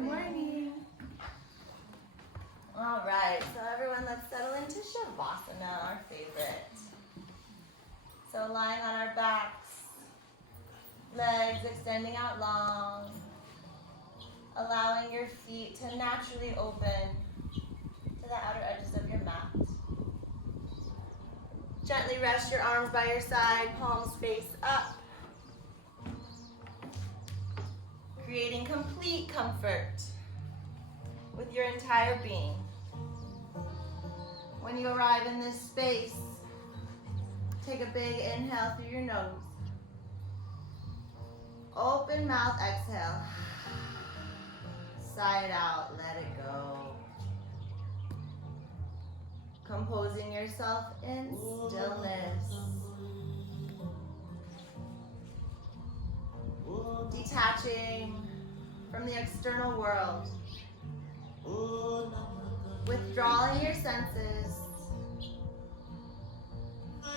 morning. All right, so everyone, let's settle into Shavasana, our favorite. So lying on our backs, legs extending out long, allowing your feet to naturally open to the outer edges of your mat. Gently rest your arms by your side, palms face up, creating complete comfort with your entire being. When you arrive in this space, take a big inhale through your nose. Open mouth, exhale. Sigh it out, let it go. Composing yourself in stillness. Detaching from the external world. Withdrawing your senses.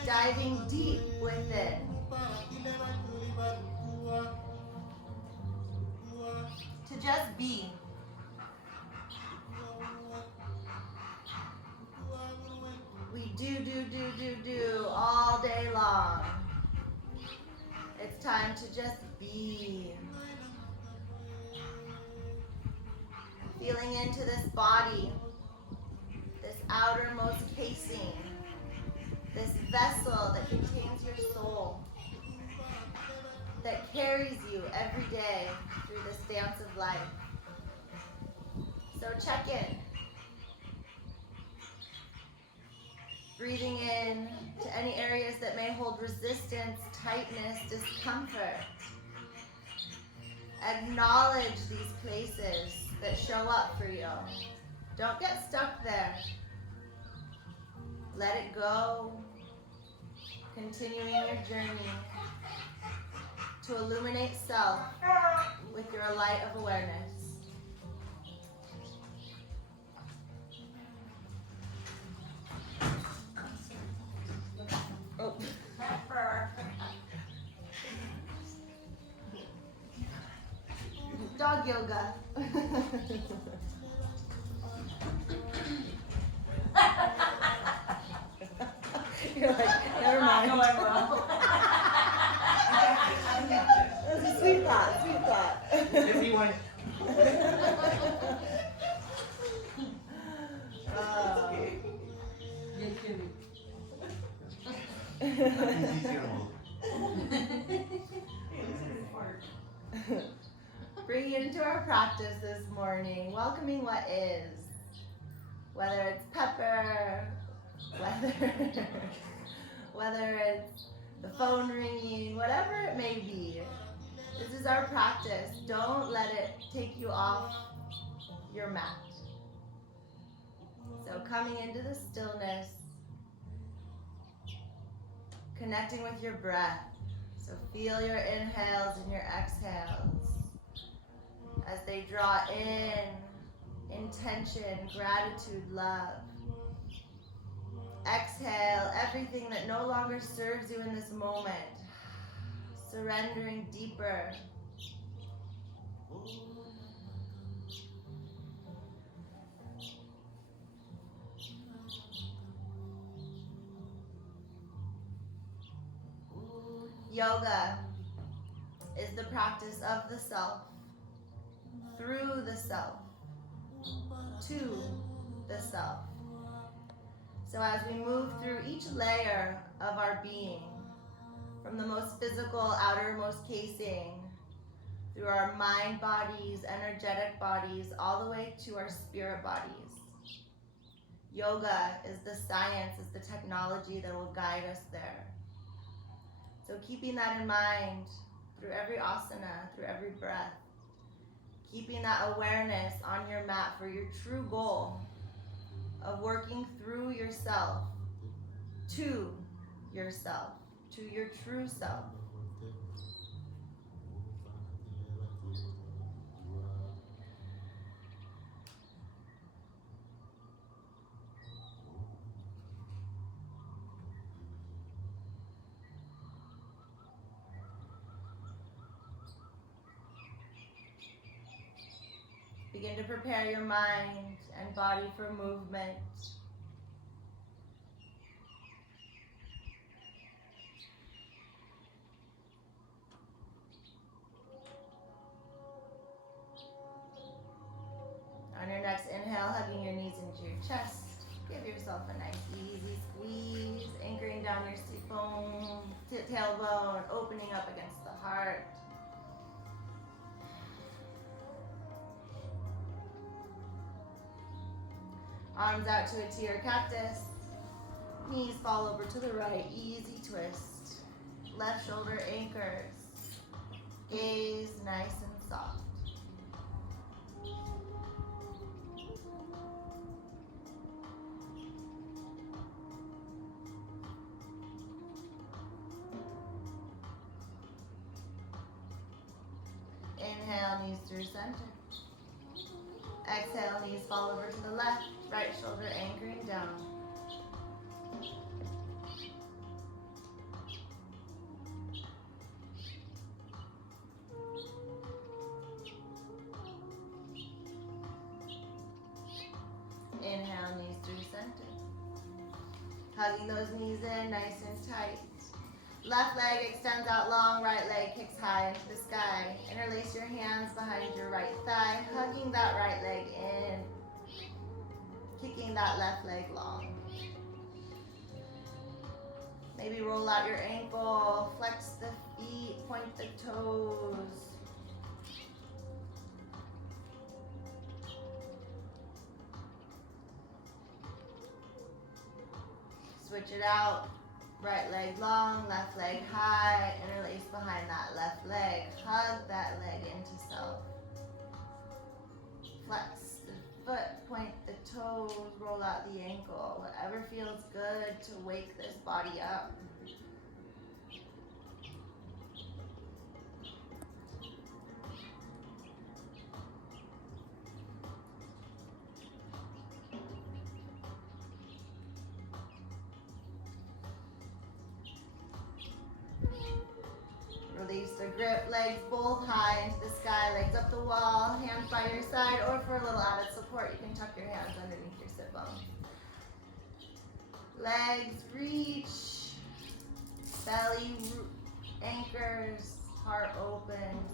Diving deep within. To just be. We do all day long. It's time to just be. Feeling into this body, this outermost casing, this vessel that contains your soul, that carries you every day through this dance of life. So check in. Breathing in to any areas that may hold resistance, tightness, discomfort. Acknowledge these places that show up for you. Don't get stuck there. Let it go. Continuing your journey to illuminate self with your light of awareness. Oh. Dog yoga. You're like, never mind. That was a sweet thought, If you want. Bringing it into our practice this morning, welcoming what is. Whether it's pepper, whether it's the phone ringing, whatever it may be. This is our practice. Don't let it take you off your mat. So coming into the stillness, connecting with your breath. So feel your inhales and your exhales as they draw in intention, gratitude, love. Exhale everything that no longer serves you in this moment. Surrendering deeper. Yoga is the practice of the self, through the self, to the self. So as we move through each layer of our being, from the most physical outermost casing, through our mind bodies, energetic bodies, all the way to our spirit bodies. Yoga is the science, is the technology that will guide us there. So keeping that in mind through every asana, through every breath, keeping that awareness on your mat for your true goal of working through yourself, to your true self. Begin to prepare your mind and body for movement. On your next inhale, hugging your knees into your chest. Give yourself a nice easy squeeze, anchoring down your seat bone, tailbone, opening up against the heart. Arms out to a T or cactus. Knees fall over to the right, easy twist. Left shoulder anchors. Gaze nice and soft. Inhale, knees through center. Exhale, knees fall over to the left, right shoulder anchoring down. Inhale, knees through center. Hugging those knees in nice and tight. Left leg extends out long, right leg kicks high into the sky. Interlace your hands behind your right thigh, hugging that right leg in, kicking that left leg long. Maybe roll out your ankle, flex the feet, point the toes. Switch it out. Right leg long, left leg high, interlace behind that left leg. Hug that leg into self. Flex the foot, point the toes, roll out the ankle. Whatever feels good to wake this body up. Release the grip, legs both high into the sky, legs up the wall, hands by your side, or for a little added support, you can tuck your hands underneath your sit bone. Legs reach, belly anchors, heart opens.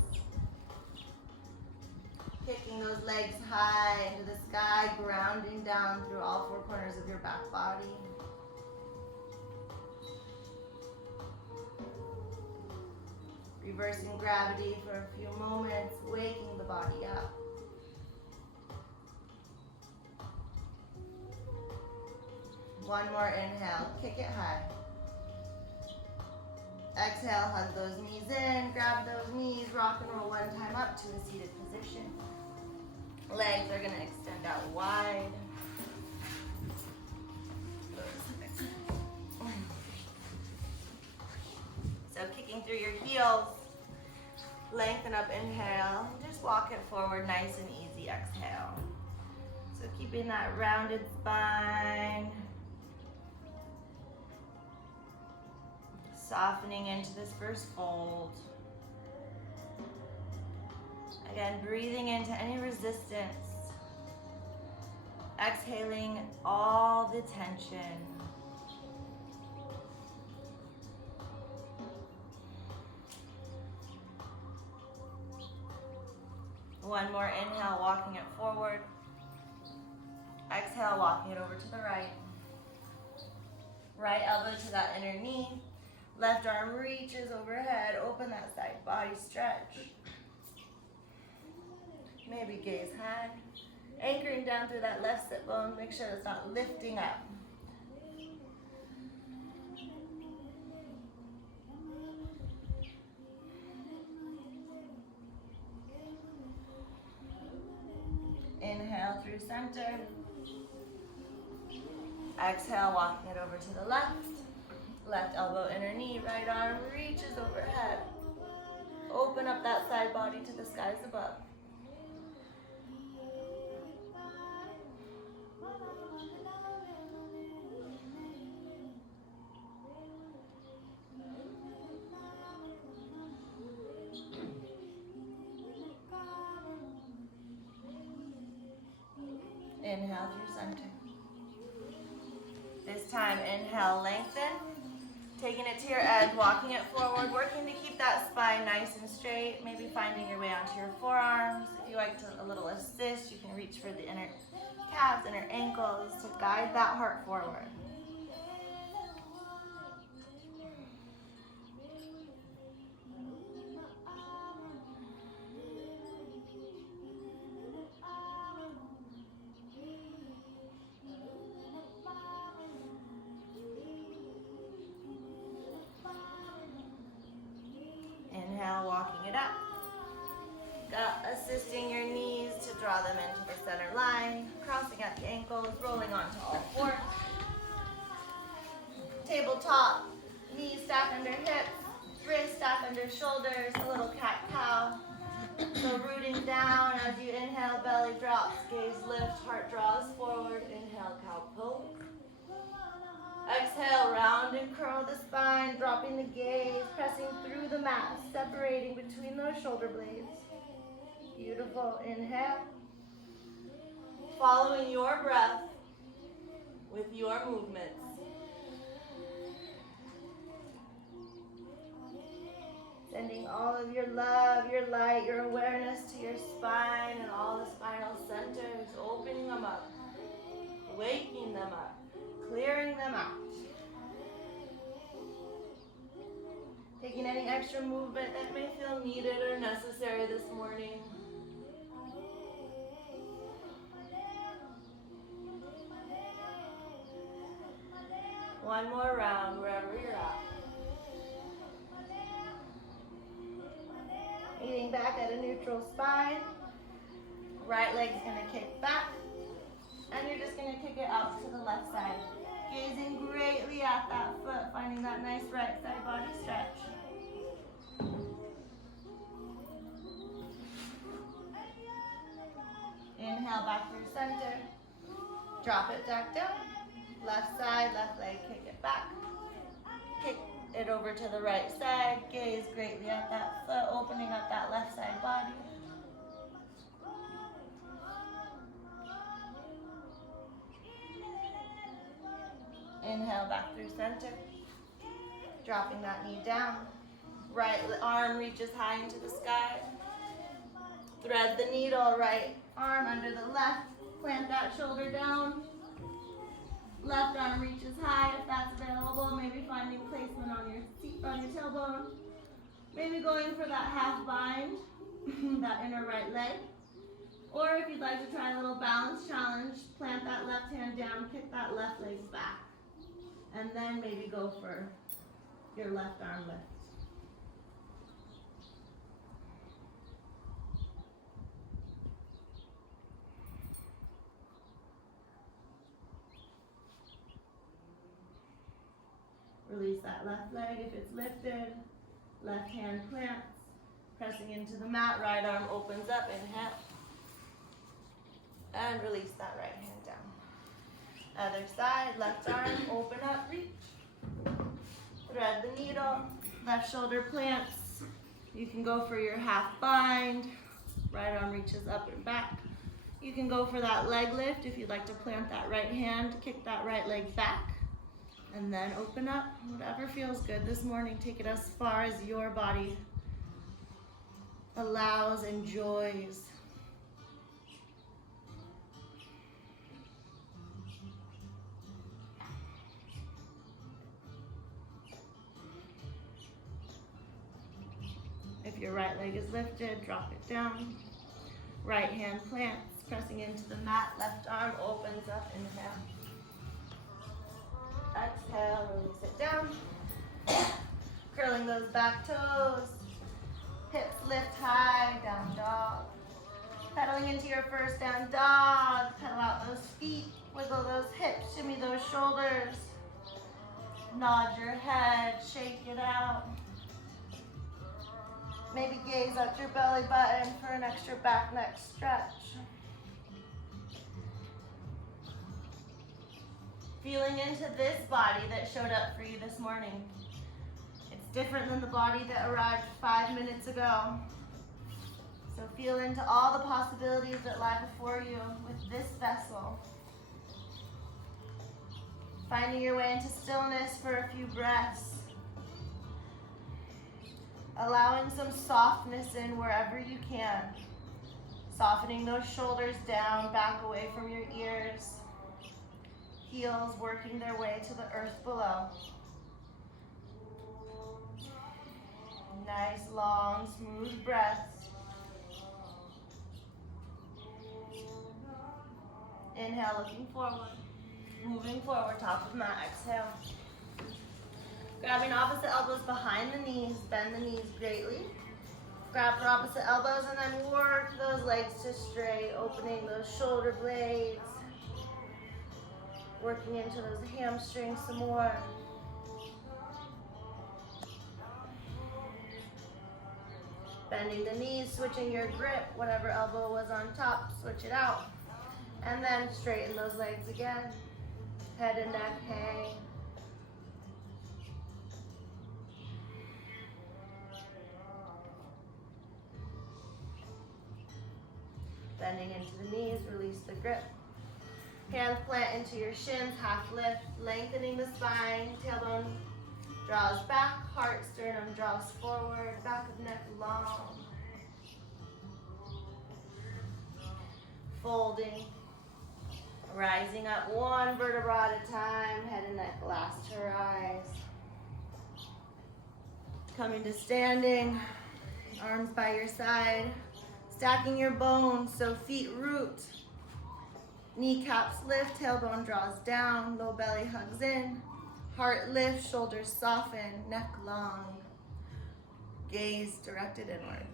Kicking those legs high into the sky, grounding down through all four corners of your back body. Reversing gravity for a few moments, waking the body up. One more inhale, kick it high. Exhale, hug those knees in, grab those knees, rock and roll one time up to a seated position. Legs are gonna extend out wide. So kicking through your heels. Lengthen up, inhale, and just walk it forward nice and easy, exhale. So keeping that rounded spine. Softening into this first fold. Again, breathing into any resistance. Exhaling all the tension. One more inhale, walking it forward. Exhale, walking it over to the right. Right elbow to that inner knee. Left arm reaches overhead. Open that side body stretch. Maybe gaze high. Anchoring down through that left sit bone. Make sure it's not lifting up. Inhale through center. Exhale, walking it over to the left. Left elbow, inner knee, right arm reaches overhead. Open up that side body to the skies above. Inhale through center. This time, inhale, lengthen. Taking it to your edge, walking it forward, working to keep that spine nice and straight. Maybe finding your way onto your forearms. If you like a little assist, you can reach for the inner calves, inner ankles to guide that heart forward. Inhale, walking it up. Assisting your knees to draw them into the center line. Crossing at the ankles, rolling onto all fours. Tabletop, knees stack under hips, wrists stack under shoulders, a little cat-cow. So rooting down as you inhale, belly drops, gaze lifts, heart draws forward. Inhale, cow pose. Exhale, round and curl the spine, dropping the gaze, pressing through the mat, separating between those shoulder blades. Beautiful. Inhale. Following your breath with your movements. Sending all of your love, your light, your awareness to your spine and all the spinal centers, opening them up, waking them up, clearing them out. Taking any extra movement that may feel needed or necessary this morning. One more round wherever you're at. Leaning back at a neutral spine. Right leg's gonna kick back. And you're just gonna kick it out to the left side. Gazing greatly at that foot, finding that nice right side body stretch. Inhale back through center. Drop it back down. Left side, left leg, kick it back. Kick it over to the right side. Gaze greatly at that foot, opening up that left side body. Inhale back through center. Dropping that knee down. Right arm reaches high into the sky. Thread the needle, right arm under the left. Plant that shoulder down. Left arm reaches high if that's available. Maybe finding placement on your seat, on your tailbone. Maybe going for that half bind, that inner right leg. Or if you'd like to try a little balance challenge, plant that left hand down, kick that left leg back. And then maybe go for your left arm lift. Release that left leg if it's lifted. Left hand plants, pressing into the mat. Right arm opens up, inhale. And release that right hand down. Other side, left arm, open up, reach. Thread the needle. Left shoulder plants. You can go for your half bind. Right arm reaches up and back. You can go for that leg lift if you'd like to plant that right hand, kick that right leg back. And then open up, whatever feels good this morning. Take it as far as your body allows, enjoys. If your right leg is lifted, drop it down. Right hand plants, pressing into the mat. Left arm opens up, inhale. Exhale, release it down. Curling those back toes. Hips lift high, down dog. Pedaling into your first down dog. Pedal out those feet. Wiggle those hips, shimmy those shoulders. Nod your head, shake it out. Maybe gaze at your belly button for an extra back neck stretch. Feeling into this body that showed up for you this morning. It's different than the body that arrived 5 minutes ago. So feel into all the possibilities that lie before you with this vessel. Finding your way into stillness for a few breaths. Allowing some softness in wherever you can. Softening those shoulders down, back away from your ears. Heels working their way to the earth below. Nice, long, smooth breaths. Inhale, looking forward. Moving forward, top of mat, exhale. Grabbing opposite elbows behind the knees, bend the knees greatly. Grab for opposite elbows and then work those legs to straight, opening those shoulder blades. Working into those hamstrings some more. Bending the knees, switching your grip, whatever elbow was on top, switch it out. And then straighten those legs again. Head and neck hang. Bending into the knees, release the grip. Hands plant into your shins, half lift, lengthening the spine, tailbone draws back, heart, sternum draws forward, back of neck long. Folding, rising up one vertebra at a time, head and neck last to rise. Coming to standing, arms by your side, stacking your bones so feet root. Kneecaps lift, tailbone draws down, low belly hugs in. Heart lifts, shoulders soften, neck long. Gaze directed inwards.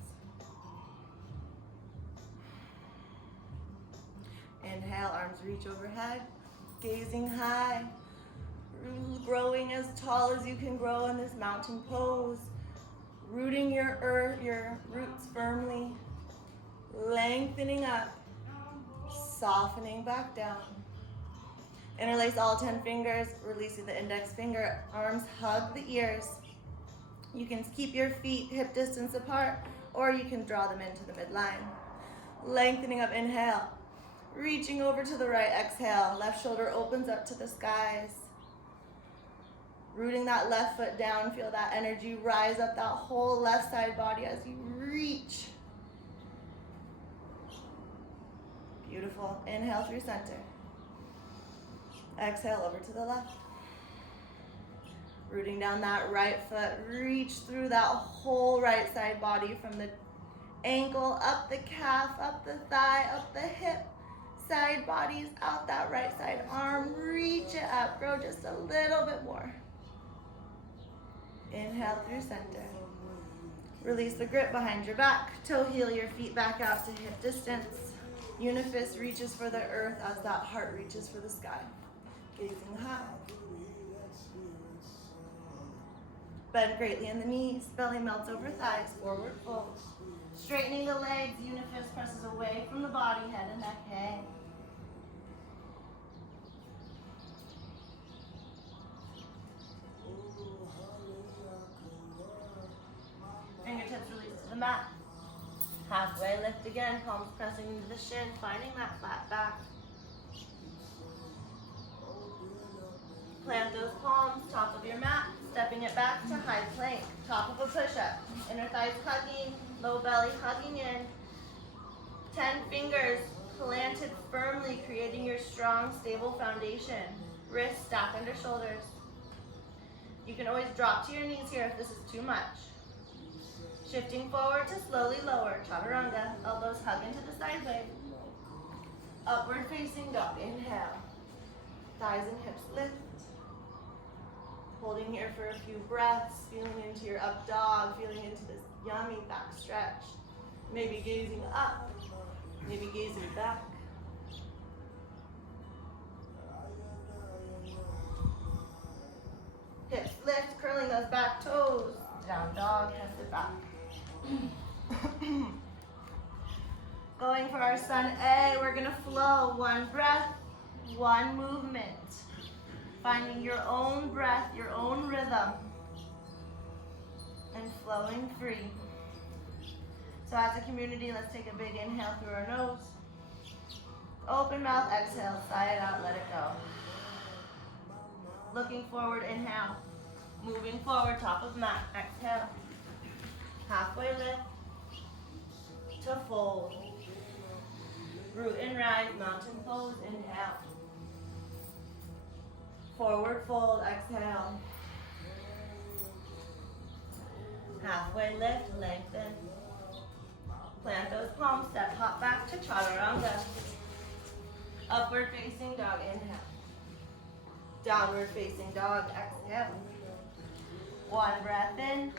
Inhale, arms reach overhead, gazing high. Growing as tall as you can grow in this mountain pose. Rooting your earth, your roots firmly. Lengthening up. Softening back down. Interlace all 10 fingers, releasing the index finger. Arms hug the ears. You can keep your feet hip distance apart, or you can draw them into the midline. Lengthening up, inhale. Reaching over to the right, exhale. Left shoulder opens up to the skies. Rooting that left foot down, feel that energy rise up that whole left side body as you reach. Beautiful. Inhale through center. Exhale over to the left. Rooting down that right foot, reach through that whole right side body from the ankle, up the calf, up the thigh, up the hip, side bodies, out that right side arm, reach it up, grow just a little bit more. Inhale through center. Release the grip behind your back, toe heel your feet back out to hip distance. Unifist reaches for the earth as that heart reaches for the sky. Gazing high. Bend greatly in the knees, belly melts over thighs, forward fold. Straightening the legs, Unifist presses away from the body, head and neck hang. Fingertips release to the mat. Halfway lift again, palms pressing into the shin, finding that flat back. Plant those palms, top of your mat, stepping it back to high plank, top of a push-up. Inner thighs hugging, low belly hugging in. 10 fingers planted firmly, creating your strong, stable foundation. Wrists stacked under shoulders. You can always drop to your knees here if this is too much. Shifting forward to slowly lower, chaturanga. Elbows hug into the side leg. Upward facing dog, inhale. Thighs and hips lift. Holding here for a few breaths, feeling into your up dog, feeling into this yummy back stretch. Maybe gazing up, maybe gazing back. Hips lift, curling those back toes. Down dog, head to back. Going for our sun A, we're gonna flow. One breath, one movement. Finding your own breath, your own rhythm, and flowing free. So So as a community, let's take a big inhale through our nose. Open mouth, exhale, sigh it out, let it go. Looking forward, inhale. Moving forward, top of mat, exhale. Halfway lift to fold. Root and rise, mountain pose, inhale. Forward fold, exhale. Halfway lift, lengthen. Plant those palms, step, hop back to chaturanga. Upward facing dog, inhale. Downward facing dog, exhale. One breath in,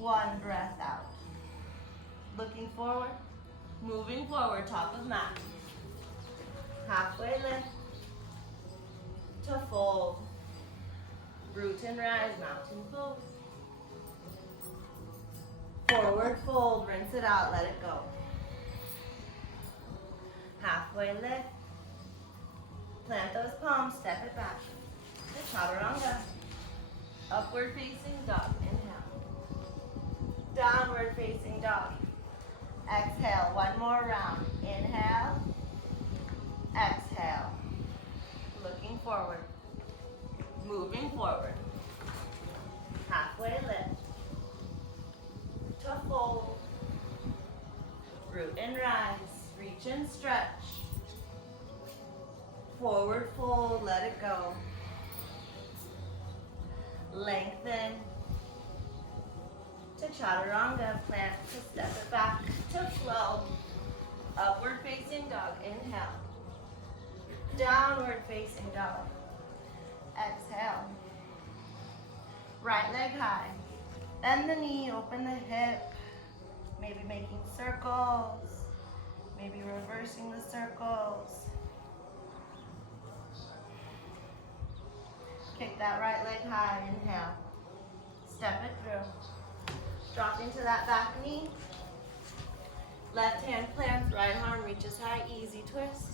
one breath out. Looking forward, moving forward, top of mat. Halfway lift to fold. Root and rise, mountain pose. Forward fold, rinse it out, let it go. Halfway lift. Plant those palms, step it back. To chaturanga. Upward facing dog, inhale. Downward facing dog. Exhale, one more round. Inhale. Exhale. Looking forward. Moving forward. Halfway lift. To fold. Root and rise. Reach and stretch. Forward fold, let it go. Lengthen. To chaturanga, plant to step it back to flow. Upward facing dog, inhale. Downward facing dog. Exhale. Right leg high. Bend the knee, open the hip. Maybe making circles. Maybe reversing the circles. Kick that right leg high, inhale. Step it through. Dropping to that back knee. Left hand plants, right arm reaches high, easy twist.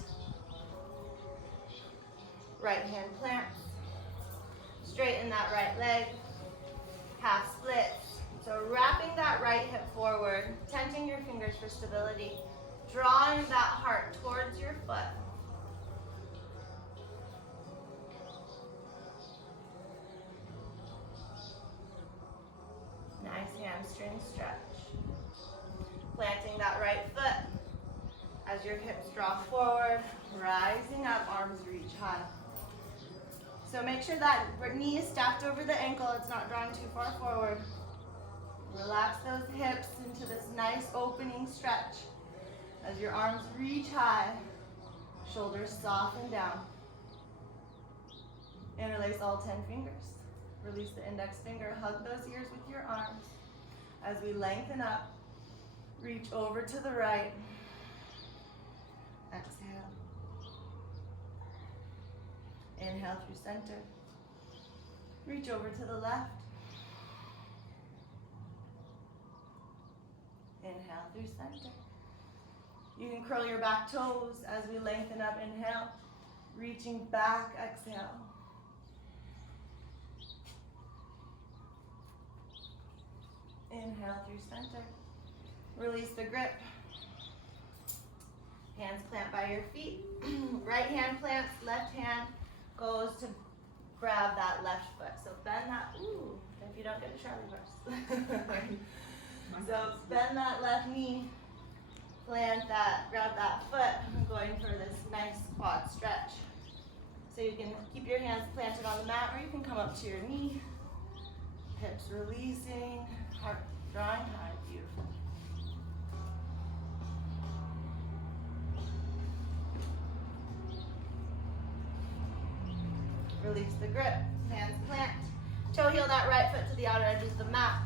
Right hand plants. Straighten that right leg. Half splits. So wrapping that right hip forward, tenting your fingers for stability, drawing that heart towards your foot. Nice hamstring stretch. Planting that right foot as your hips draw forward, rising up, arms reach high. So make sure that knee is stacked over the ankle, it's not drawing too far forward. Relax those hips into this nice opening stretch as your arms reach high, shoulders soften down. Interlace all 10 fingers. Release the index finger, hug those ears with your arms as we lengthen up. Reach over to the right. Exhale. Inhale through center. Reach over to the left. Inhale through center. You can curl your back toes as we lengthen up. Inhale. Reaching back. Exhale. Inhale through center. Release the grip. Hands plant by your feet. Right hand plants, left hand goes to grab that left foot. So bend that, if you don't get a Charlie horse. So bend that left knee, plant that, grab that foot. I'm going for this nice quad stretch. So you can keep your hands planted on the mat or you can come up to your knee. Hips releasing, heart drawing high, beautiful. Release the grip, hands plant. Toe heel that right foot to the outer edges of the mat.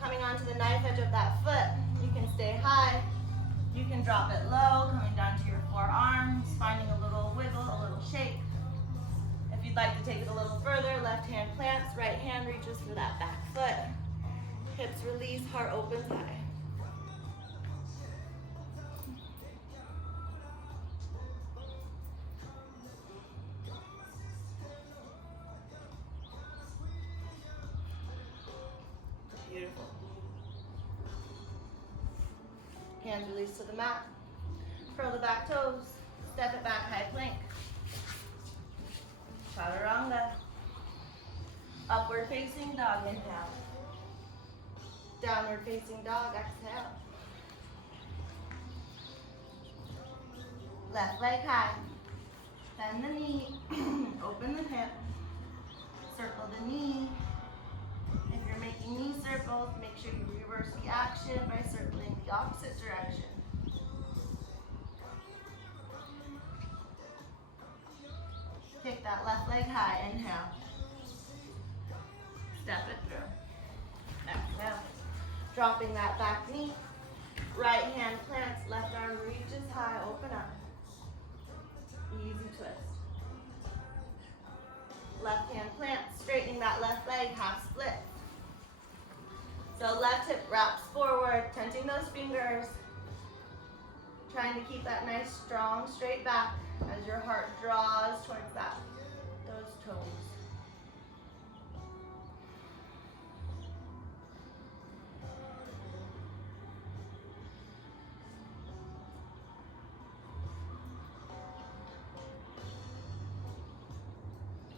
Coming onto the knife edge of that foot, you can stay high. You can drop it low, coming down to your forearms, finding a little wiggle, a little shake. If you'd like to take it a little further, left hand plants, right hand reaches for that back foot. Hips release, heart opens high. Beautiful. Hands release to the mat. Curl the back toes. Step it back, high plank. Chaturanga. Upward facing dog, inhale. Downward facing dog, exhale. Left leg high. Bend the knee. Open the hip. Circle the knee. If you're making knee circles, make sure you reverse the action by circling the opposite direction. Kick that left leg high, inhale. Step it through. Exhale. Dropping that back knee. Right hand plants, left arm reaches high, open up. Easy twist. Left hand plant, straightening that left leg, half split. So left hip wraps forward, tenting those fingers. Trying to keep that nice, strong, straight back as your heart draws towards those toes.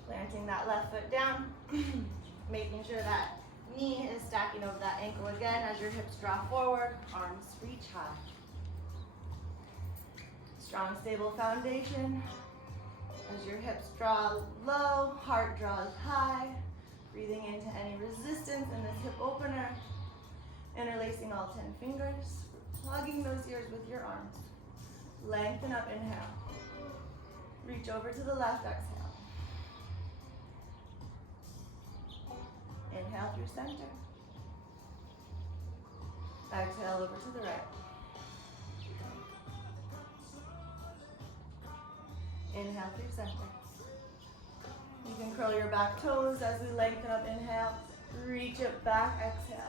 Planting that left foot down, making sure that knee is stacking over that ankle again as your hips draw forward, arms reach high. Strong, stable foundation. As your hips draw low, heart draws high. Breathing into any resistance in this hip opener. Interlacing all 10 fingers. Plugging those ears with your arms. Lengthen up, inhale. Reach over to the left, exhale. Inhale through center. Exhale over to the right. Inhale through center. You can curl your back toes as we lengthen up, inhale. Reach it back, exhale.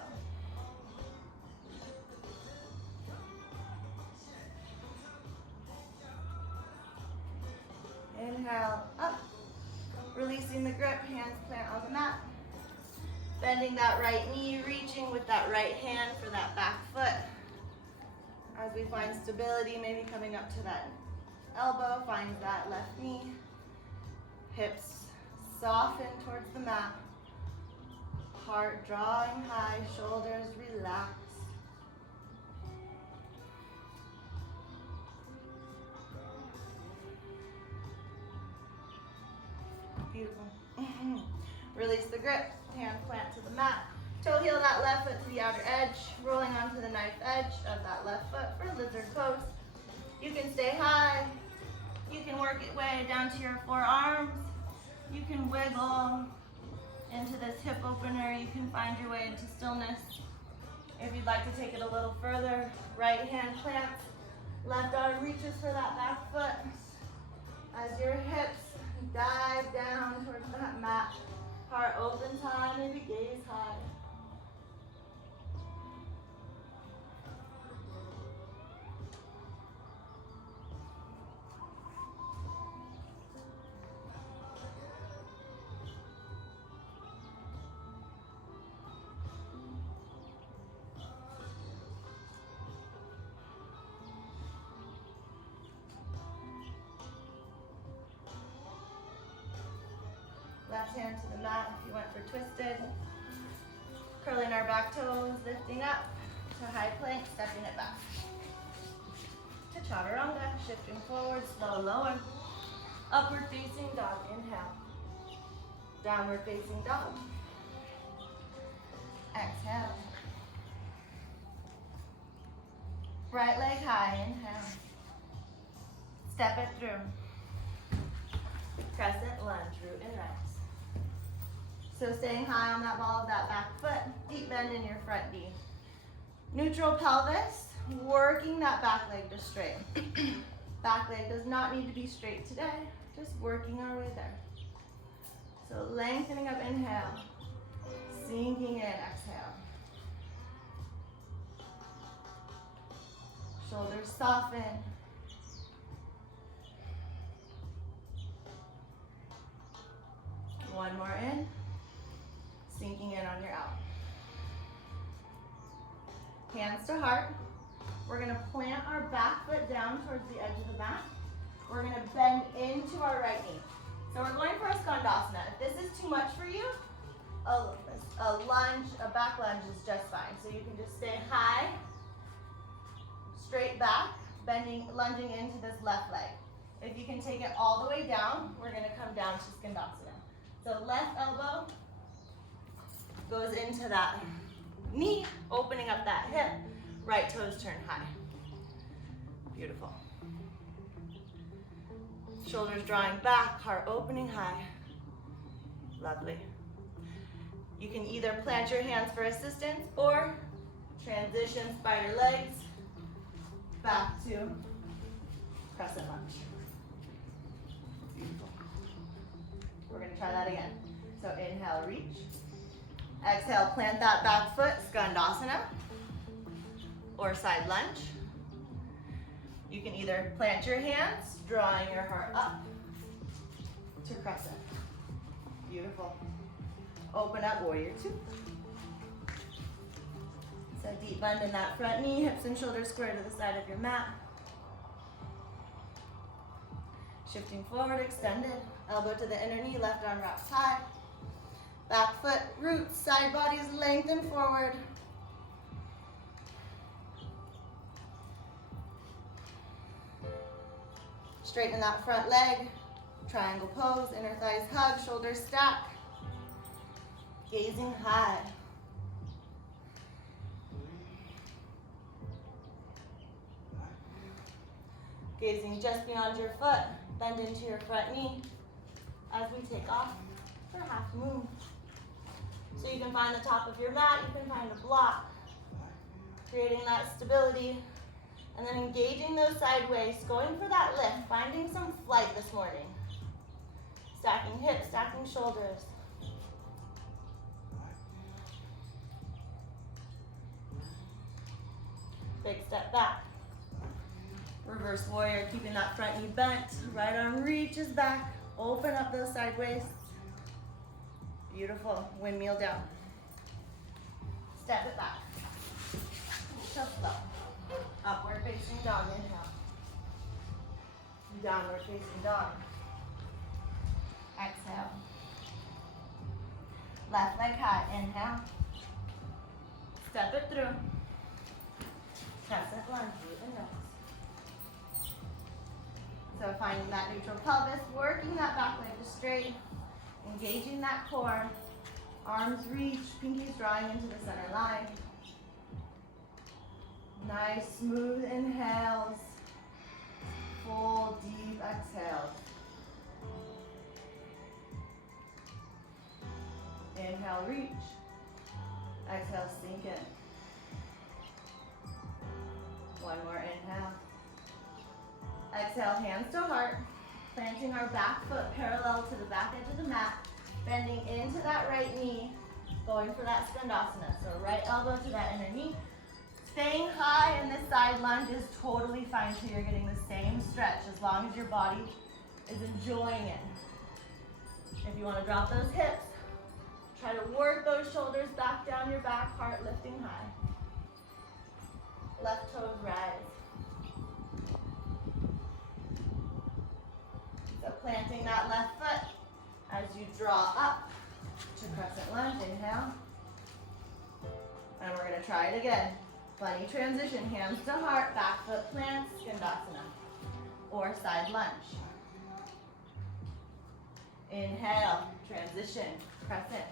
Inhale, up. Releasing the grip, hands plant on the mat. Bending that right knee, reaching with that right hand for that back foot. As we find stability, maybe coming up to that elbow, find that left knee. Hips soften towards the mat. Heart drawing high, shoulders relax. Beautiful. Release the grip, hand plant to the mat. Toe heel that left foot to the outer edge, rolling onto the knife edge of that left foot for lizard pose. You can stay high. You can work it way down to your forearms. You can wiggle into this hip opener. You can find your way into stillness. If you'd like to take it a little further, right hand plants, left arm reaches for that back foot. As your hips dive down towards that mat, heart opens high, maybe gaze high. Left hand to the mat if you went for twisted. Curling our back toes, lifting up to high plank, stepping it back. To chaturanga, shifting forward, slow lower. Upward facing dog, inhale. Downward facing dog. Exhale. Right leg high, inhale. Step it through. Crescent lunge, root and rise. So staying high on that ball of that back foot, deep bend in your front knee. Neutral pelvis, working that back leg to straight. Back leg does not need to be straight today, just working our way there. So lengthening up, inhale. Sinking in, exhale. Shoulders soften. One more in. Sinking in on your out. Hands to heart. We're gonna plant our back foot down towards the edge of the mat. We're gonna bend into our right knee. So we're going for a skandasana. If this is too much for you, a lunge, a back lunge is just fine. So you can just stay high, straight back, lunging into this left leg. If you can take it all the way down, we're gonna come down to skandasana. So left elbow goes into that knee, opening up that hip, right toes turn high. Beautiful. Shoulders drawing back, heart opening high. Lovely. You can either plant your hands for assistance or transition spider legs back to crescent lunge. Beautiful. We're going to try that again. So inhale, reach. Exhale, plant that back foot, skandasana, or side lunge. You can either plant your hands, drawing your heart up to crescent. Beautiful. Open up, warrior two. So deep bend in that front knee, hips and shoulders square to the side of your mat. Shifting forward, extended. Elbow to the inner knee, left arm wraps high. Back foot, roots, side bodies lengthen forward. Straighten that front leg. Triangle pose, inner thighs hug, shoulders stack. Gazing high. Gazing just beyond your foot, bend into your front knee as we take off for half moon. So you can find the top of your mat, you can find a block, creating that stability, and then engaging those side waists, going for that lift, finding some flight this morning. Stacking hips, stacking shoulders. Big step back. Reverse warrior, keeping that front knee bent. Right arm reaches back. Open up those side waists. Beautiful. Windmill down. Step it back. So slow. Upward facing dog. Inhale. Downward facing dog. Exhale. Left leg high. Inhale. Step it through. Crescent lunge through the nose. So finding that neutral pelvis, working that back leg to straight, engaging that core, arms reach, pinkies drawing into the center line. Nice smooth inhales, full deep exhales. Inhale, reach. Exhale, sink in. One more inhale. Exhale, hands to heart, planting our back foot parallel to the back edge of the mat, bending into that right knee, going for that skandasana. So right elbow to that inner knee. Staying high in this side lunge is totally fine, so you're getting the same stretch as long as your body is enjoying it. If you want to drop those hips, try to work those shoulders back down your back, heart lifting high. Left toes rise. So planting that left foot as you draw up to crescent lunge. Inhale. And we're going to try it again. Bunny transition, hands to heart, back foot plants, skandasana, or side lunge. Inhale, transition, crescent.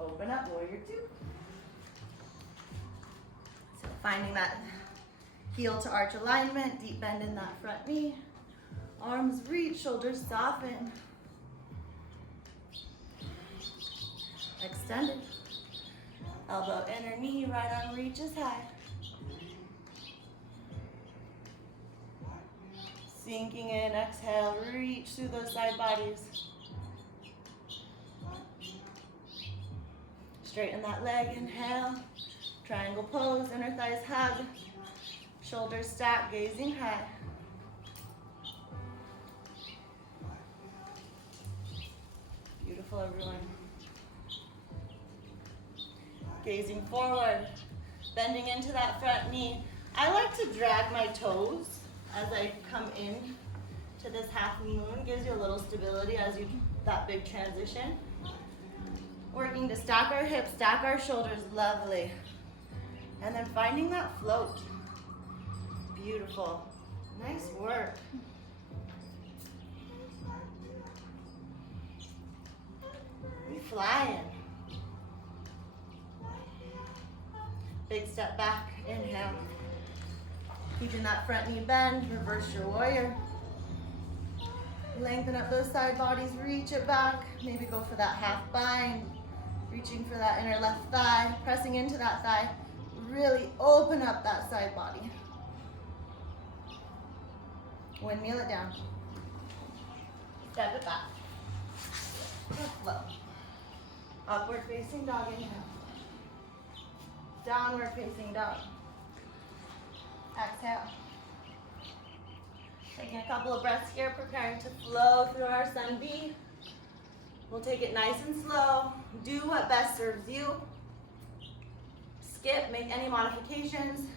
Open up, warrior two. So finding that heel to arch alignment, deep bend in that front knee. Arms reach, shoulders soften. Extended. Elbow inner knee, right arm reaches high. Sinking in, exhale, reach through those side bodies. Straighten that leg, inhale. Triangle pose, inner thighs hug. Shoulders stack, gazing high. Beautiful, everyone. Gazing forward, Bending into that front knee. I like to drag my toes as I come in to this half moon. Gives you a little stability as you do that big transition. Working to stack our hips, stack our shoulders, lovely. And then finding that float. Beautiful. Nice work. We flying. Big step back, inhale. Keeping that front knee bend, reverse your warrior. Lengthen up those side bodies, reach it back. Maybe go for that half bind. Reaching for that inner left thigh, pressing into that thigh. Really open up that side body. Windmill it down. Step it back. Flow. Upward facing dog, inhale. Downward facing dog. Exhale. Taking a couple of breaths here, preparing to flow through our sun B. We'll take it nice and slow. Do what best serves you. Skip, make any modifications.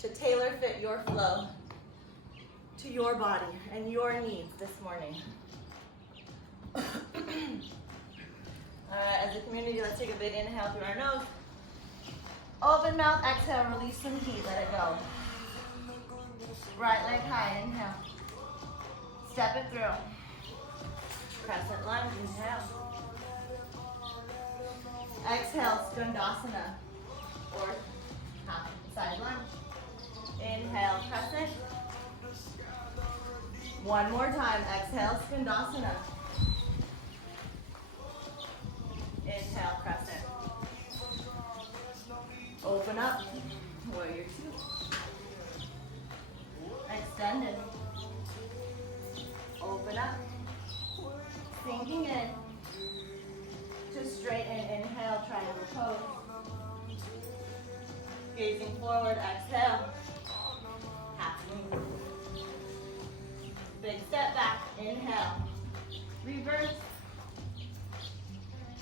To tailor fit your flow to your body and your needs this morning. All right, as a community, let's take a big inhale through our nose. Open mouth, exhale, release some heat, let it go. Right leg high, inhale. Step it through. Crescent lunge, inhale. Exhale, skandasana, or half side lunge. Inhale, crescent. One more time, exhale, skandasana. Inhale, crescent. Open up, warrior two. Extended. Open up. Sinking in. To straighten, inhale, triangle pose. Gazing forward, exhale. Half moon. Big step back, inhale. Reverse.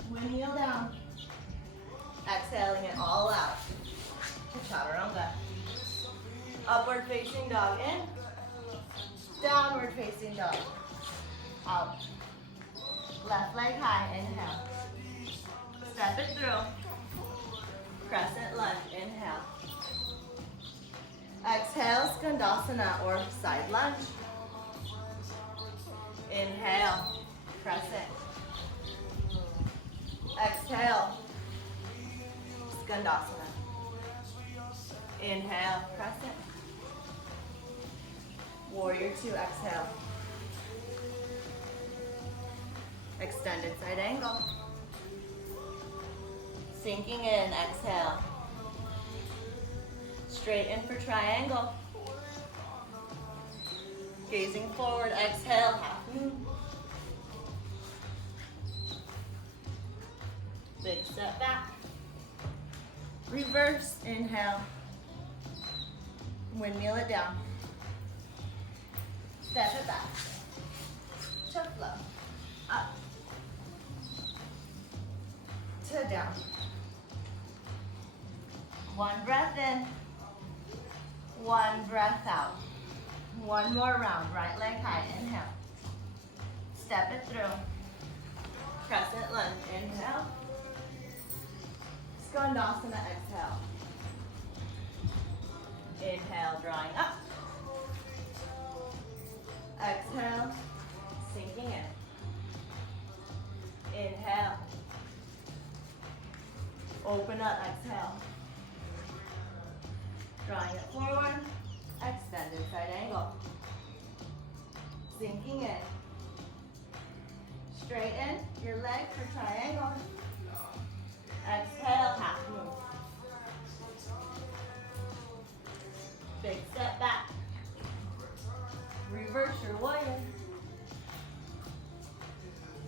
Windmill down. Exhaling it all out. To chaturanga. Upward facing dog in. Downward facing dog. Out. Left leg high, inhale. Step it through. Crescent lunge, inhale. Exhale, skandasana or side lunge. Inhale, crescent. Exhale, skandasana. Inhale, crescent. Warrior two, exhale. Extended side angle. Sinking in, exhale. Straighten for triangle. Gazing forward, exhale, half moon. Big step back. Reverse, inhale. Windmill it down. Step it back. To flow. Up. To down. One breath in. One breath out. One more round. Right leg high. Inhale. Step it through. Crescent lunge. Inhale. Skandasana. Exhale. Inhale, drawing up. Exhale, sinking in. Inhale. Open up, exhale. Drawing it forward. Extended side angle. Sinking in. Straighten your leg for triangle. Exhale, half moon. Big step back. Reverse your warrior.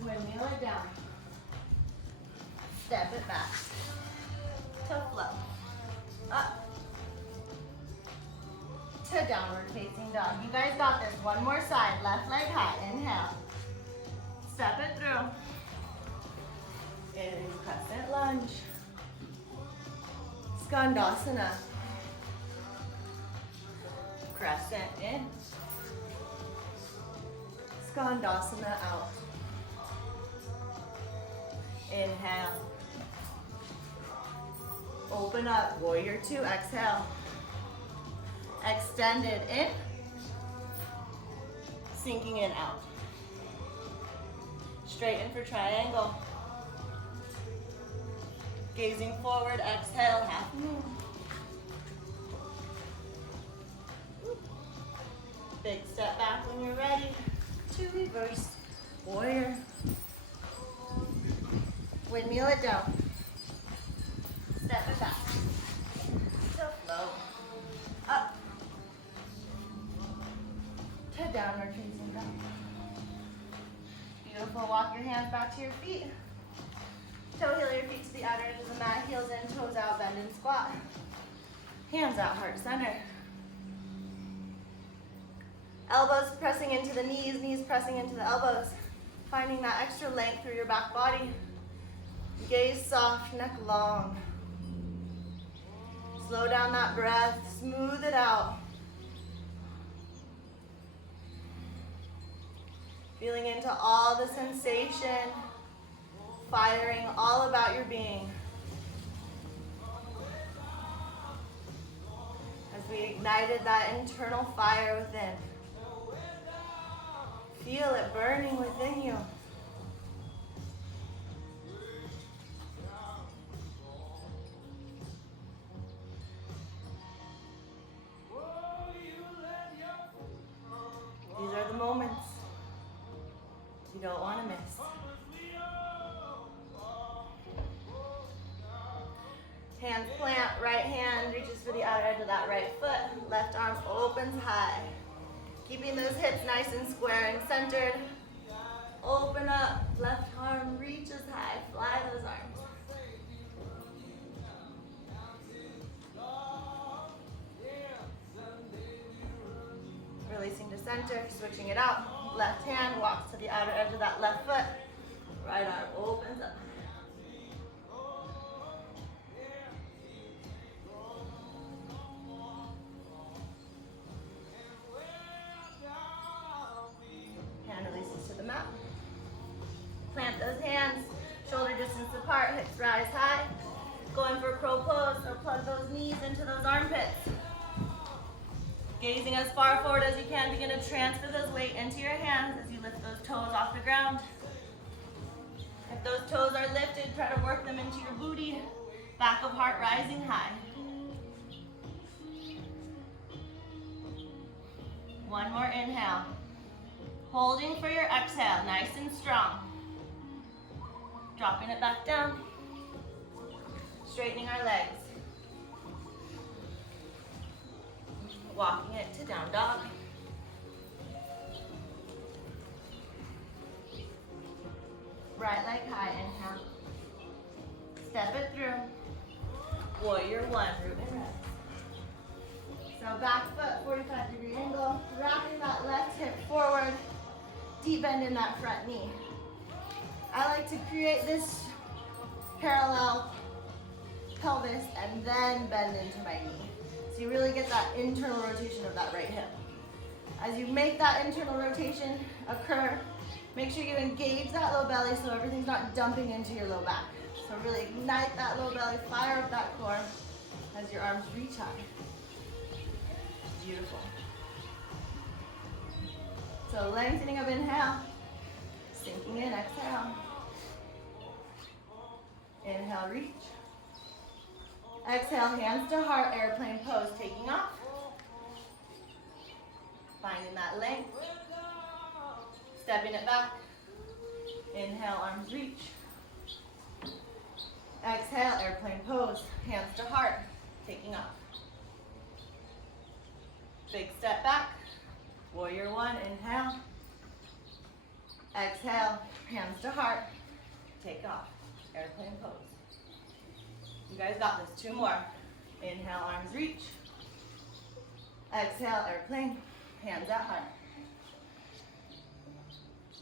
Windmill it down. Step it back. To flow. Up. To downward facing dog. You guys got this. One more side. Left leg high. Inhale. Step it through. In crescent lunge. Skandasana. Crescent in. Skandasana out. Inhale. Open up. Warrior two. Exhale. Extended in. Sinking in out. Straighten for triangle. Gazing forward. Exhale. Half moon. Big step back when you're ready to reverse warrior. Windmill it down. Step it back. To flow. Up. To downward facing dog. Beautiful. Walk your hands back to your feet. Toe heel your feet to the outer edge of the mat. Heels in, toes out, bend and squat. Hands out, heart center. Elbows pressing into the knees, knees pressing into the elbows. Finding that extra length through your back body. Gaze soft, neck long. Slow down that breath, smooth it out. Feeling into all the sensation, firing all about your being. As we ignited that internal fire within. Feel it burning within you. These are the moments you don't want to miss. Hands plant, right hand reaches for the outer edge of that right foot. Left arm opens high. Keeping those hips nice and square and centered. Open up, left arm reaches high. Fly those arms. Releasing to center, switching it out. Left hand walks to the outer edge of that left foot. Right arm opens up. Hand releases to the mat. Plant those hands, shoulder distance apart, hips rise high. Going for crow pose, or plug those knees into those armpits. Gazing as far forward as you can, begin to transfer those weight into your hands as you lift those toes off the ground. If those toes are lifted, try to work them into your booty. Back of heart rising high. One more inhale. Holding for your exhale, nice and strong. Dropping it back down. Straightening our legs. Walking it to down dog. Right leg high, inhale. Step it through. Warrior one, root and rest. So back foot, 45-degree angle. Wrapping that left hip forward. Deep bend in that front knee. I like to create this parallel pelvis and then bend into my knee. So you really get that internal rotation of that right hip. As you make that internal rotation occur, make sure you engage that low belly so everything's not dumping into your low back. So really ignite that low belly, fire up that core as your arms reach high. Beautiful. So lengthening of inhale, sinking in, exhale. Inhale, reach. Exhale, hands to heart, airplane pose, taking off. Finding that length. Stepping it back. Inhale, arms reach. Exhale, airplane pose, hands to heart, taking off. Big step back. Warrior one, inhale. Exhale, hands to heart, take off. Airplane pose. You guys got this. Two more. Inhale, arms reach. Exhale, airplane. Hands at heart.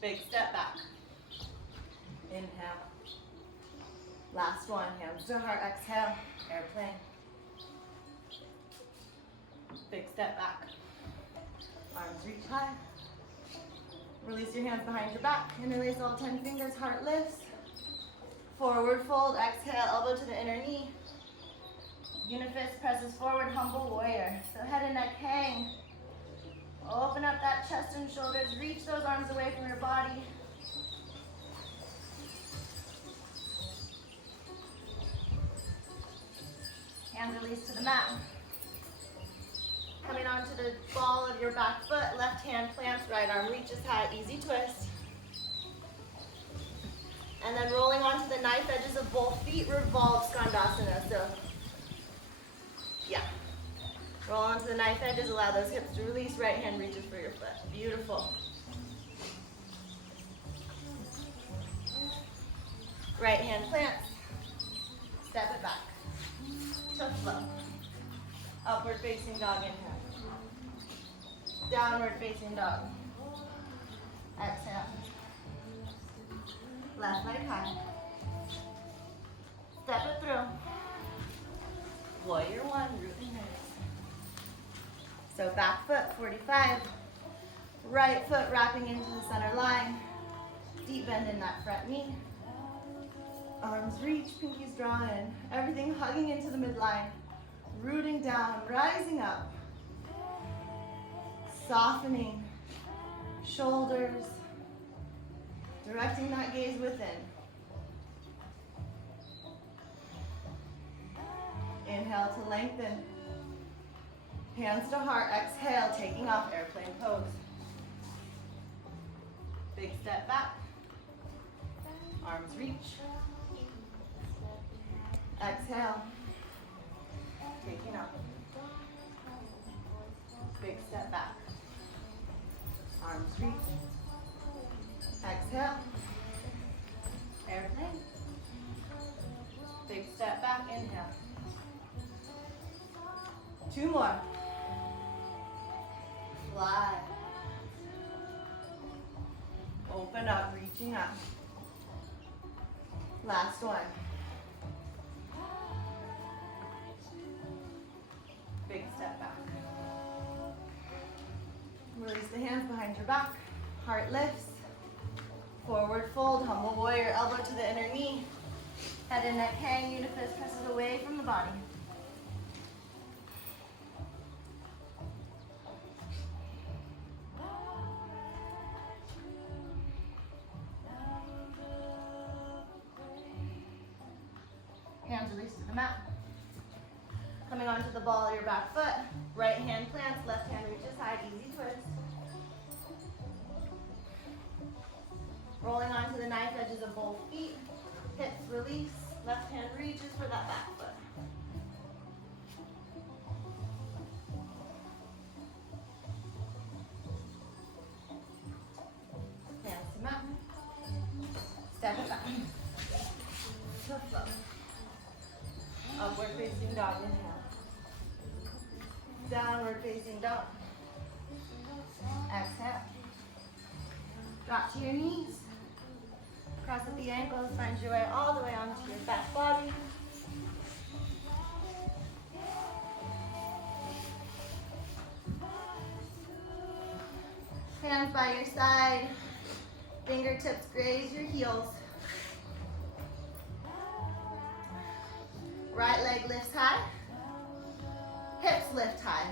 Big step back. Inhale. Last one, hands to heart, exhale, airplane. Big step back. Arms reach high. Release your hands behind your back. Interlace all 10 fingers, heart lifts. Forward fold, exhale, elbow to the inner knee. Unifist presses forward, humble warrior. So head and neck hang. Open up that chest and shoulders. Reach those arms away from your body. Hands release to the mat. Coming onto the ball of your back foot, left hand plants, right arm reaches high, easy twist. And then rolling onto the knife edges of both feet, revolve Skandasana. So, yeah. Roll onto the knife edges, allow those hips to release, right hand reaches for your foot. Beautiful. Right hand plants, step it back. To flow. Upward facing dog, inhale. Downward facing dog. Exhale. Left leg high. Step it through. Warrior one, root and nose. So back foot, 45. Right foot wrapping into the center line. Deep bend in that front knee. Arms reach, pinkies draw in. Everything hugging into the midline. Rooting down, rising up. Softening. Shoulders. Directing that gaze within. Inhale to lengthen. Hands to heart, exhale, taking off, airplane pose. Big step back. Arms reach. Exhale. Taking up. Big step back. Arms reach. Exhale. Airplane. Big step back, inhale. 2 more. Fly. Open up, reaching up. Last one. Big step back. Release the hands behind your back. Heart lifts. Forward fold, humble warrior, elbow to the inner knee. Head and neck hang, unifist presses away from the body. Hands release to the mat. Coming onto the ball of your back foot. Right hand plants, left hand reaches high, easy twist. Rolling onto the knife edges of both feet. Hips release, left hand reaches for that back foot. Hands to mat. Step it back. To flow. Upward facing dog, inhale. Downward facing dog. Exhale. Drop to your knees. Cross at the ankles, find your way all the way onto your back body. Hands by your side. Fingertips graze your heels. Right leg lifts high. Hips lift high.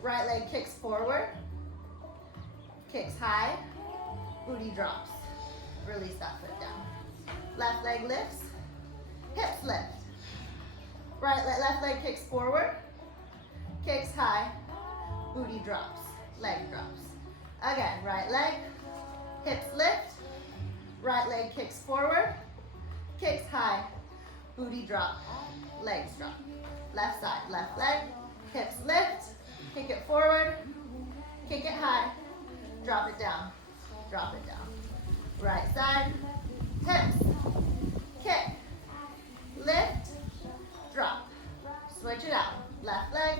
Right leg kicks forward. Kicks high. Booty drops. Release that foot down. Left leg lifts. Hips lift. Left leg kicks forward. Kicks high. Booty drops. Leg drops. Again, right leg. Hips lift. Right leg kicks forward. Kicks high. Booty drop. Legs drop. Left side. Left leg. Hips lift. Kick it forward. Kick it high. Drop it down. Drop it down. Right side. Hips. Kick. Lift. Drop. Switch it out. Left leg.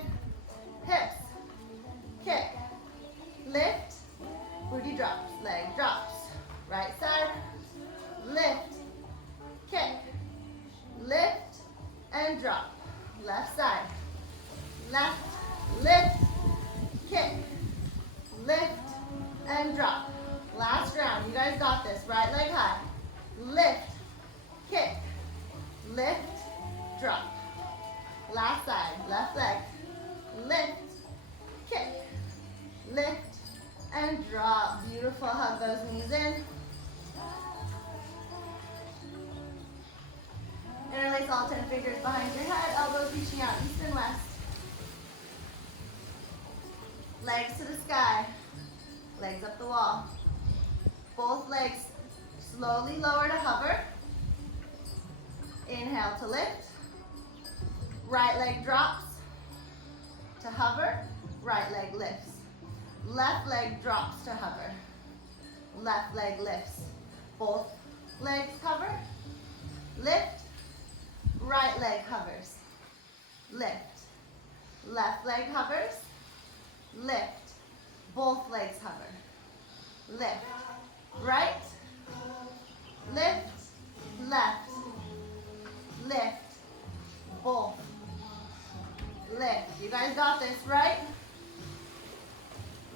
Hips. Kick. Lift. Booty drops. Leg drops. Right side. Lift. Kick. drop. Left side. Left, lift, kick, lift, and drop. Last round. You guys got this. Right leg high. Lift, kick, lift, drop. Last side. Left leg. Lift, kick, lift, and drop. Beautiful. Hug those knees in. Interlace all 10 fingers behind your head, elbows reaching out east and west. Legs to the sky, legs up the wall. Both legs slowly lower to hover. Inhale to lift. Right leg drops to hover. Right leg lifts. Left leg drops to hover. Left leg lifts. Both legs hover. Lift. Right leg hovers. Lift. Left leg hovers. Lift. Both legs hover. Lift. Right. Lift. Left. Lift. Both. Lift. You guys got this, right?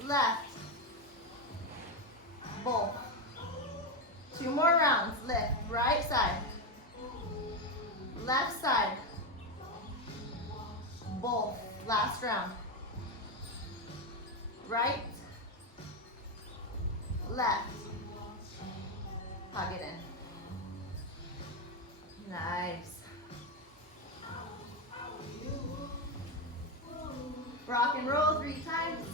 Left. Both. 2 more rounds. Lift. Right side. Left side. Both. Last round. Right. Left. Hug it in. Nice. Rock and roll 3 times.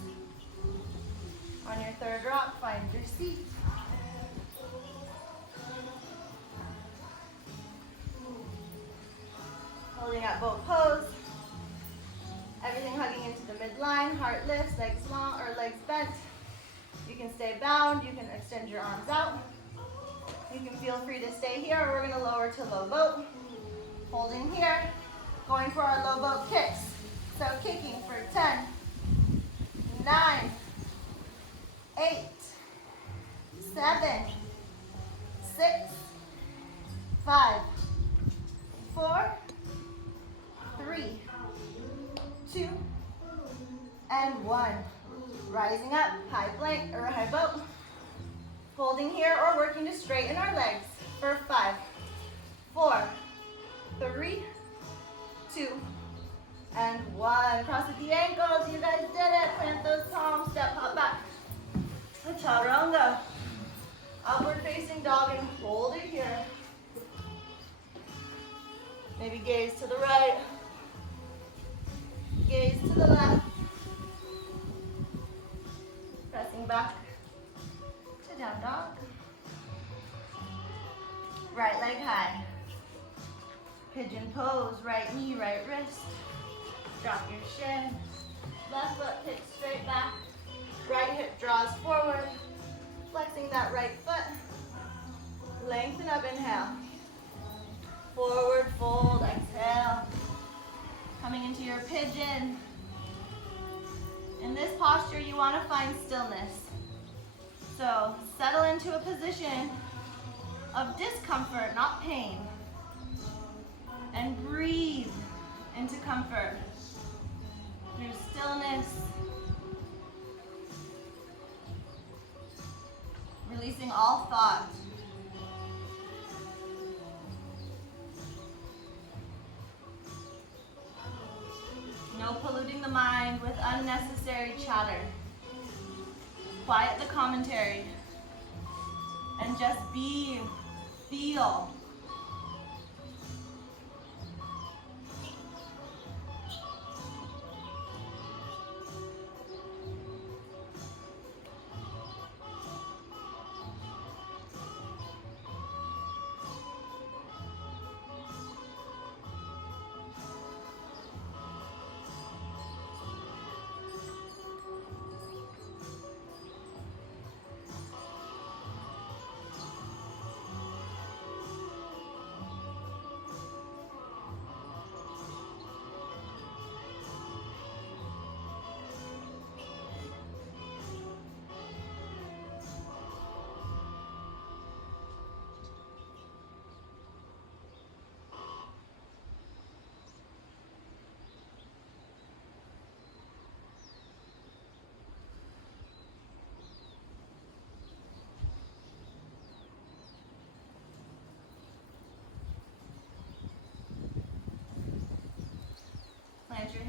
On your third rock, find your seat. Holding up boat pose. Everything hugging into the midline. Heart lifts, legs long or legs bent. You can stay bound. You can extend your arms out. You can feel free to stay here, or we're going to lower to low boat. Holding here. Going for our low boat kicks. So kicking for 10, 9, 8, 7, 6, 5, 4, 3, 2, and 1. Rising up, high plank or high boat. Holding here or working to straighten our legs for 5, 4, 3, 2, and 1. Cross at the ankles. You guys did it. Plant those palms. Step, hop back. Chaturanga. Upward facing dog and hold it here. Maybe gaze to the right. Gaze to the left. Pressing back to down dog. Right leg high. Pigeon pose. Right knee, right wrist. Drop your shin. Left foot kicks straight back. Right hip draws forward. Flexing that right foot. Lengthen up, inhale. Forward fold, exhale. Coming into your pigeon. In this posture, you want to find stillness. So settle into a position of discomfort, not pain. And breathe into comfort through stillness. Releasing all thought. No polluting the mind with unnecessary chatter. Quiet the commentary. And just be, feel.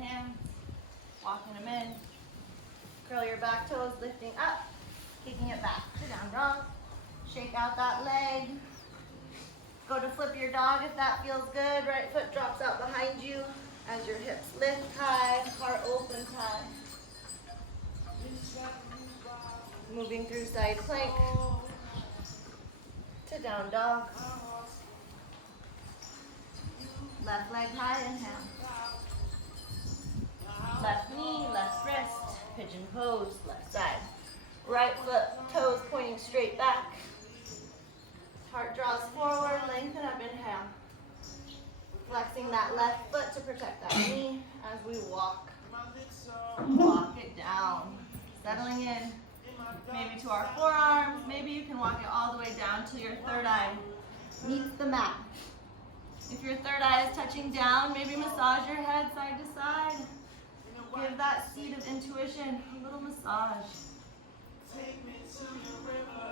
hands, walking them in. Curl your back toes, lifting up, kicking it back to down dog. Shake out that leg. Go to flip your dog if that feels good. Right foot drops out behind you as your hips lift high, heart opens high. Moving through side plank to down dog. Left leg high, inhale. Left knee, left wrist, pigeon pose, left side. Right foot, toes pointing straight back. Heart draws forward, lengthen up, inhale. Flexing that left foot to protect that knee as we walk. Walk it down. Settling in, maybe to our forearms. Maybe you can walk it all the way down till your third eye meets the mat. If your third eye is touching down, maybe massage your head side to side. Give that seat of intuition a little massage. Take me to your river.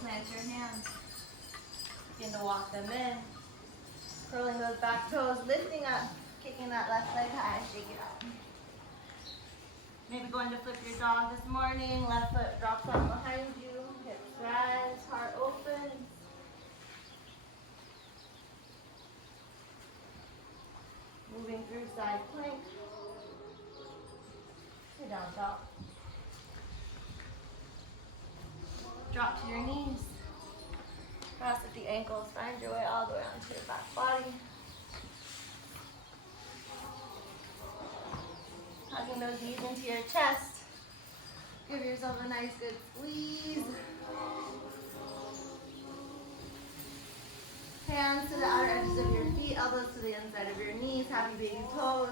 Plant your hands. Begin to walk them in. Curling those back toes, lifting up, kicking that left leg high, shake it out. Maybe going to flip your dog this morning. Left foot drops out behind you. Hips rise, heart opens. Moving through side plank to down dog. Drop to your knees. Cross at the ankles. Find your way all the way onto your back body. Hugging those knees into your chest. Give yourself a nice good squeeze. Hands to the outer edges of your feet, elbows to the inside of your knees, happy baby pose.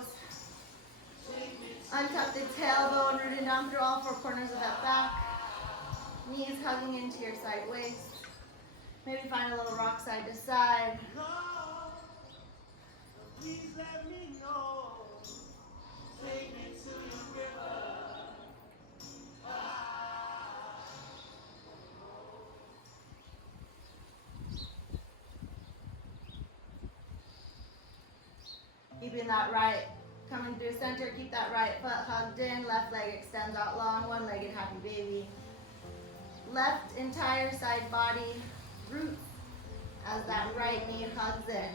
Untuck the tailbone, rooting down through all four corners of that back. Knees hugging into your side waist. Maybe find a little rock side to side. Please let me know. Take me to your river. Keeping that right, coming through center, keep that right foot hugged in, left leg extends out long, one-legged happy baby. Left entire side body roots as that right knee hugs in.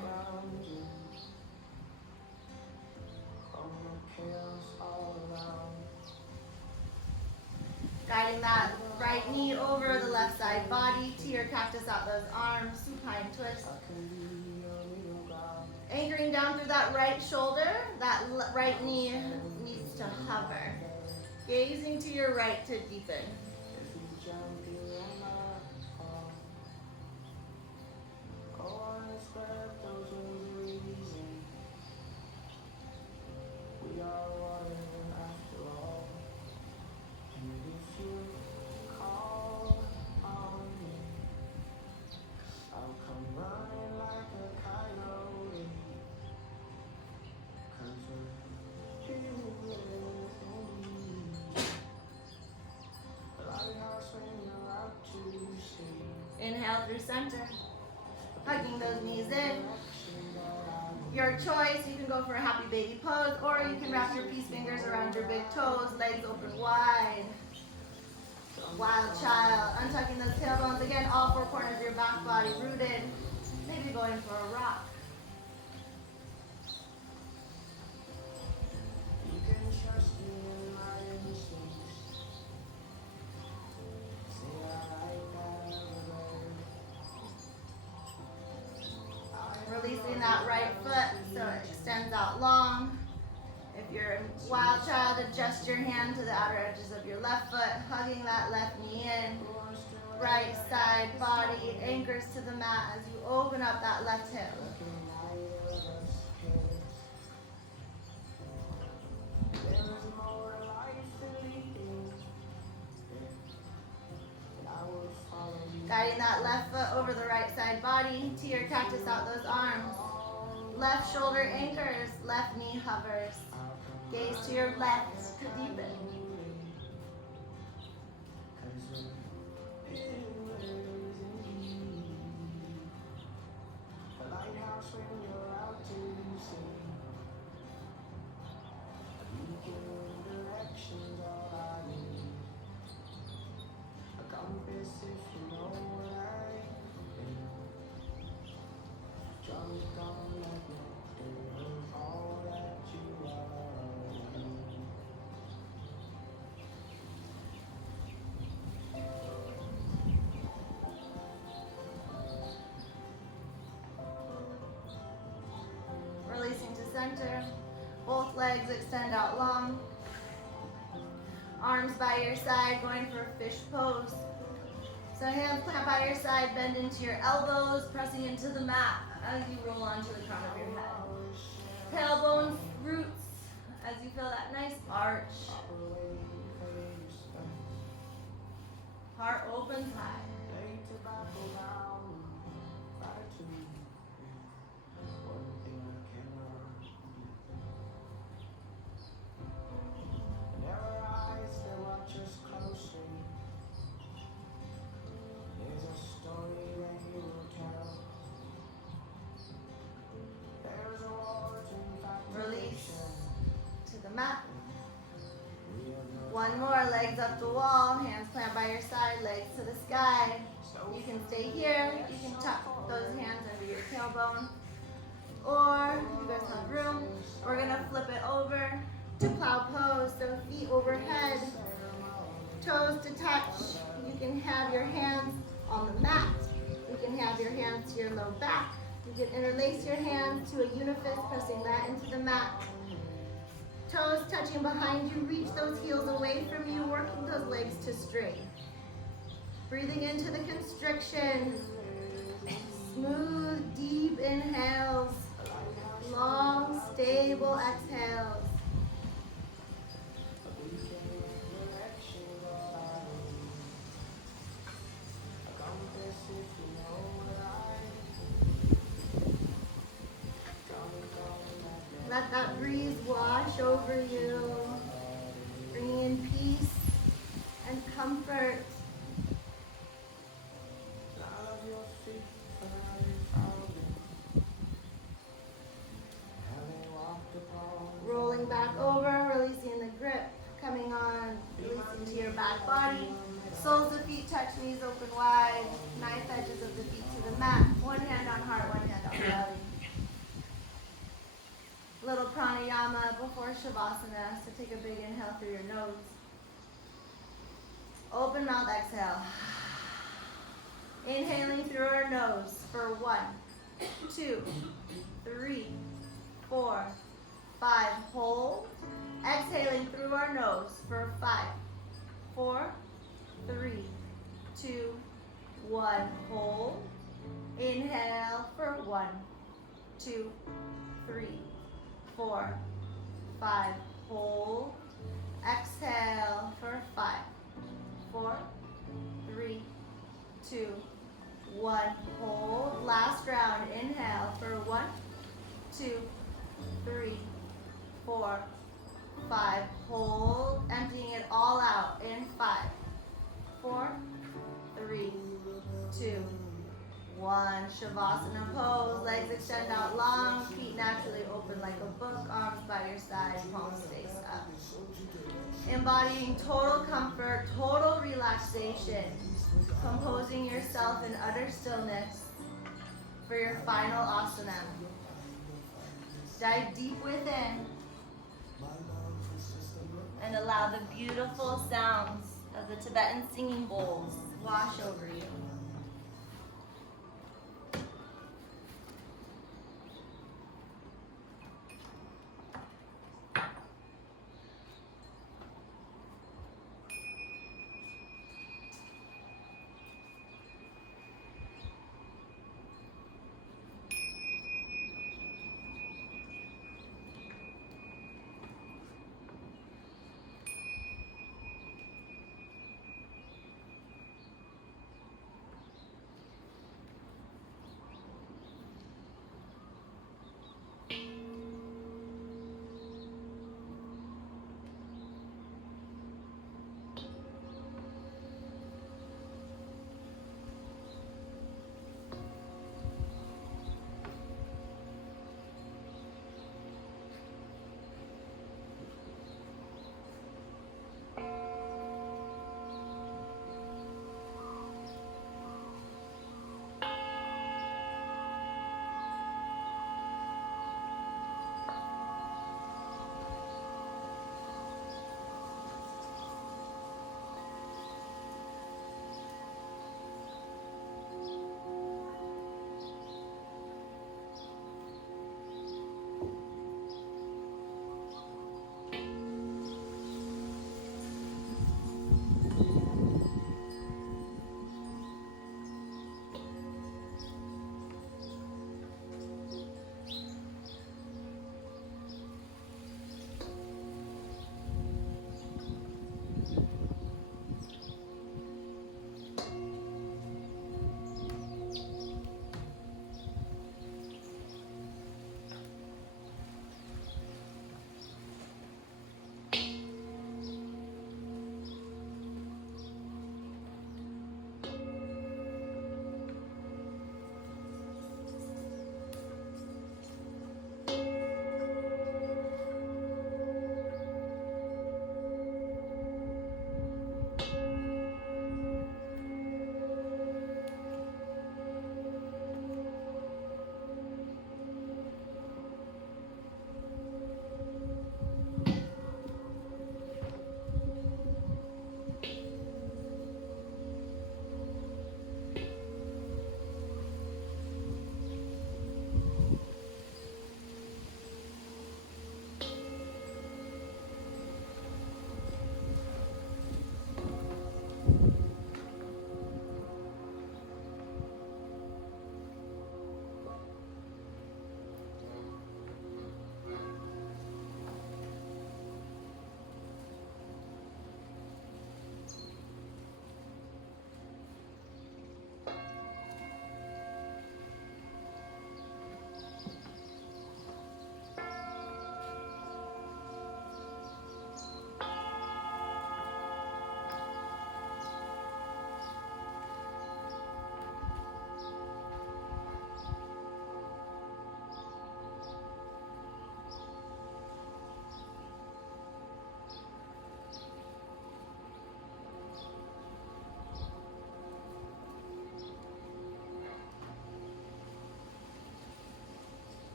Guiding that right knee over the left side body to your cactus out those arms, supine twist. Anchoring down through that right shoulder, that right knee needs to hover. Gazing to your right to deepen. Hugging those knees in. Your choice, you can go for a happy baby pose, or you can wrap your peace fingers around your big toes, legs open wide. Wild child. Untucking those tailbones. Again, all four corners of your back body rooted. Maybe going for a rock. Releasing that right foot so it extends out long. If you're a wild child, adjust your hand to the outer edges of your left foot, hugging that left knee in. Right side body anchors to the mat as you open up that left hip. Guiding that left foot over the right side body to your cactus out those arms. Left shoulder anchors, left knee hovers. Gaze to your left to deepen. Releasing to center. Both legs extend out long. Arms by your side, going for a fish pose. So hands plant by your side, bend into your elbows, pressing into the mat as you roll onto the crown of your head. Tailbone roots as you feel that nice arch. Heart opens high. Release to the mat. One more, legs up the wall, hands plant by your side, legs to the sky. You can stay here, you can tuck those hands under your tailbone, or if you guys have room, we're gonna flip it over to plow pose, so feet overhead, toes to touch. You can have your hands on the mat. You can have your hands to your low back. You can interlace your hands to a unifist, pressing that into the mat. Toes touching behind you, reach those heels away from you, working those legs to straight. Breathing into the constriction. Smooth, deep inhales. Long, stable exhales. Let that breeze wash over you, bringing in peace and comfort. Rolling back over, releasing the grip, coming on, releasing to your back body. Soles of feet touch, knees open wide, knife edges of the feet to the mat. One hand on heart, one hand on belly. Little pranayama before shavasana, so take a big inhale through your nose. Open mouth, exhale. Inhaling through our nose for 1, 2, 3, 4, 5. Hold. Exhaling through our nose for 5, 4, 3, 2, 1. Hold. Inhale for 1, 2, 3, 4, 5. Hold. Exhale for 5, 4, 3, 2, 1. Hold. Last round. Inhale for 1, 2, 3, 4, 5. Hold. Emptying it all out in 5, 4, 3, 2, 1. Shavasana pose, legs extend out long, feet naturally open like a book, arms by your side, palms face up. Embodying total comfort, total relaxation, composing yourself in utter stillness for your final asana. Dive deep within and allow the beautiful sounds of the Tibetan singing bowls wash over you.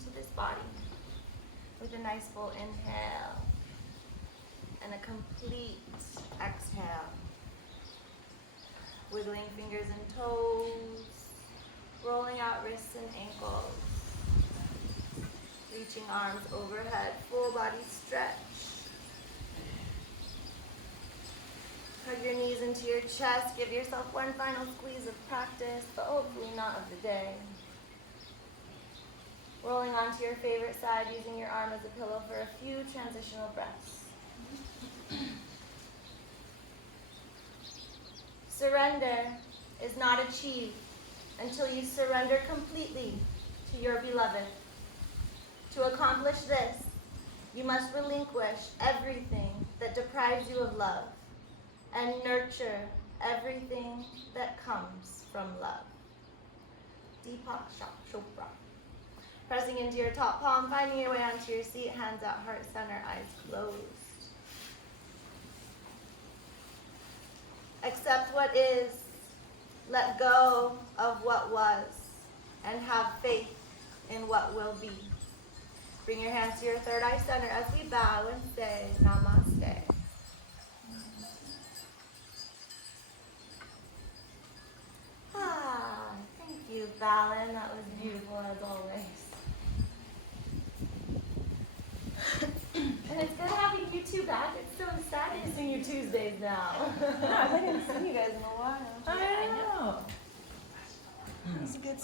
into this body with a nice full inhale and a complete exhale. Wiggling fingers and toes, rolling out wrists and ankles, reaching arms overhead, full body stretch. Hug your knees into your chest, give yourself one final squeeze of practice, but hopefully not of the day. Rolling onto your favorite side, using your arm as a pillow for a few transitional breaths. Surrender is not achieved until you surrender completely to your beloved. To accomplish this, you must relinquish everything that deprives you of love and nurture everything that comes from love. Deepak Chopra. Pressing into your top palm, finding your way onto your seat, hands out, heart center, eyes closed. Accept what is, let go of what was, and have faith in what will be. Bring your hands to your third eye center as we bow and say Namaste. Thank you, Fallon. That was beautiful as always. And it's good having you two back. It's so exciting seeing you Tuesdays now. I haven't seen you guys in a while. I know. It was a good